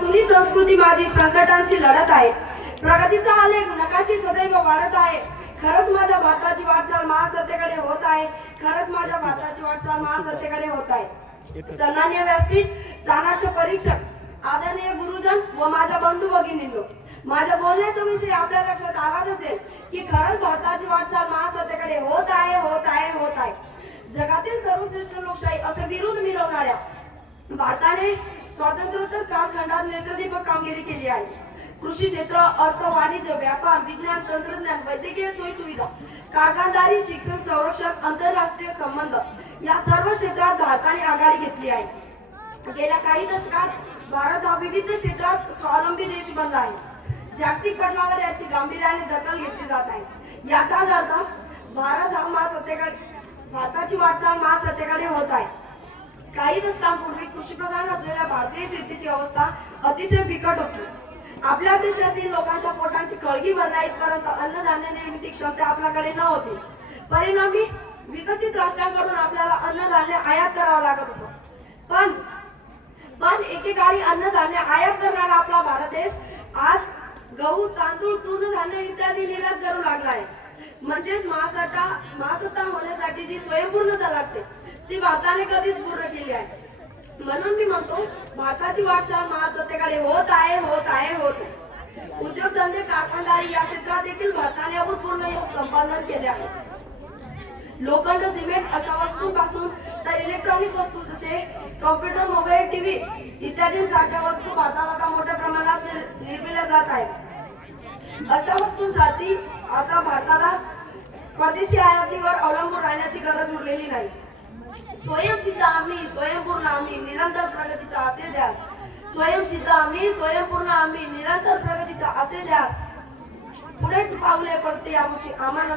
पासून ही संस्कृती माझी संकटांशी लढत आहे. प्रगतीचा आलेख नकाशी सदैव वाढत आहे. खरंच माझ्या भारताची वाटचाल महासत्तेकडे होत आहे. खरंच माझ्या भारताची वाटचाल महासत्तेकडे होत आहे. सन्माननीय व्यासपीठ, चाणाक्ष परीक्षक, आदरणीय गुरुजन व माझ्या बंधू भगिनींनो, माझ्या बोलण्याचा विषय आपल्या लक्षात आलाच असेल की खरंच भारताची वाटचाल महासत्तेकडे होत आहे, होत आहे, होत आहे. जगातील सर्वश्रेष्ठ लोकशाही असे बिरुद मिळवणाऱ्या भारताने स्वातंत्र्योत्तर कालखंडात नेत्रदीपक कामगिरी केली आहे. कृषी क्षेत्र, अर्थ, वाणिज्य, व्यापार, विज्ञान, तंत्रज्ञान, वैद्यकीय सोयीसुविधा, कारखानदारी, शिक्षण, संरक्षण, आंतरराष्ट्रीय संबंध या सर्व क्षेत्रात भारताने आघाडी घेतली आहे. गेल्या काही दशकात भारत हा विविध क्षेत्रात स्वावलंबी देश बनला आहे. जागतिक पटलावर याची गांभीर्याने दखल घेतली जात आहे. याचाच अर्थ भारत हा भारताची वाटचाल महासत्तेकडे होत आहे. काही दशकांपूर्वी कृषीप्रधान असलेल्या भारतीय शेतीची अवस्था अतिशय बिकट होती. आपल्या देशातील लोकांच्या पोटांची कळगी भरण्याइतपर्यंत अन्नधान्य निर्मिती क्षमता आपल्याकडे नव्हती. परिणामी विकसित राष्ट्रांकडून आपल्याला अन्नधान्य आयात करावं लागत होतं. पण एकेकाळी अन्नधान्य आयात करणारा आपला भारत देश आज गहू, तांदूळ, तृणधान्य इत्यादी निर्यात करू लागला आहे. म्हणजेच महासत्ता होण्यासाठी जी स्वयंपूर्णता लागते ती भारताने कधीच पूर्ण केली आहे. म्हणून मी म्हणतो, भारताची वाटचाल महासत्तेकडे होत आहे, होत आहे, होत आहे. उद्योगधंदे, कारखानदारी या क्षेत्रात देखील भारताने अभूतपूर्व संपादन केले आहे. लोखंड, सिमेंट अशा वस्तूंपासून तर इलेक्ट्रॉनिक वस्तू जसे कॉम्प्युटर, मोबाईल, टीव्ही इत्यादींसारख्या वस्तू भारतात आता मोठ्या प्रमाणात निर्मिल्या जात आहेत. अशा वस्तूंसाठी आता भारताला परदेशी आयातीवर अवलंबून राहण्याची गरज उरलेली नाही. स्वयंसिद्ध आम्ही, स्वयंपूर्ण आम्ही, निरंतर प्रगतीचा असे ध्यास. स्वयंसिद्ध आम्ही, स्वयंपूर्ण आम्ही, निरंतर प्रगतीचा असे ध्यास. पुढेच पावले पडते आमची आम्हाला